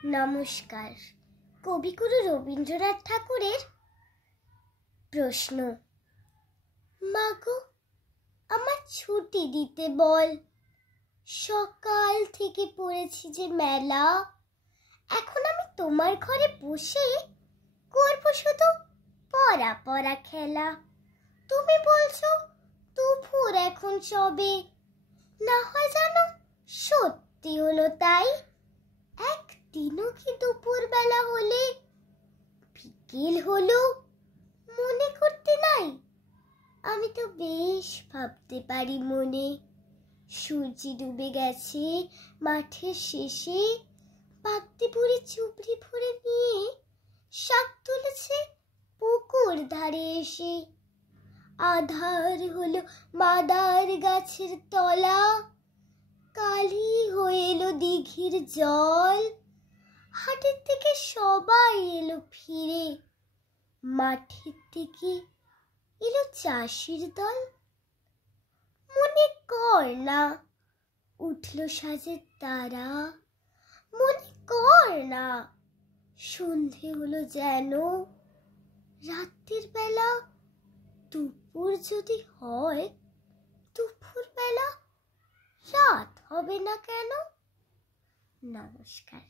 নমস্কার। কবিগুরু রবীন্দ্রনাথ ঠাকুরের প্রশ্ন। মাগো, আমার ছুটি দিতে বল, সকাল থেকে পড়েছি যে মেলা। এখন আমি তোমার ঘরে বসে করব শুধু পড়া পড়া খেলা। তুমি বলছো দুপুর এখন সবে, না হয় জানো সত্যি হলো তাই। একদিনও কি দুপুর বেলা হলে বিকেল হলো মনে করতে নাই? আমি তো বেশ ভাবতে পারি মনে। সূর্য ডুবে গেছে মাঠের শেষে, পাকতে পুরে চুবড়ি ভরে নিয়ে শাক তুলেছে পুকুর ধারে এসে। আধার হলো মাদার গাছের তলা, কালি হয়ে এলো দিঘির জল। হাটের থেকে সবাই এলো ফিরে, মাঠের থেকে এলো চাষির দল। মনে কর না উঠলো সাজের তারা, মনে কর না সন্ধে হলো যেন। রাত্রির বেলা দুপুর যদি হয়, দুপুর বেলা রাত হবে না কেন? নমস্কার।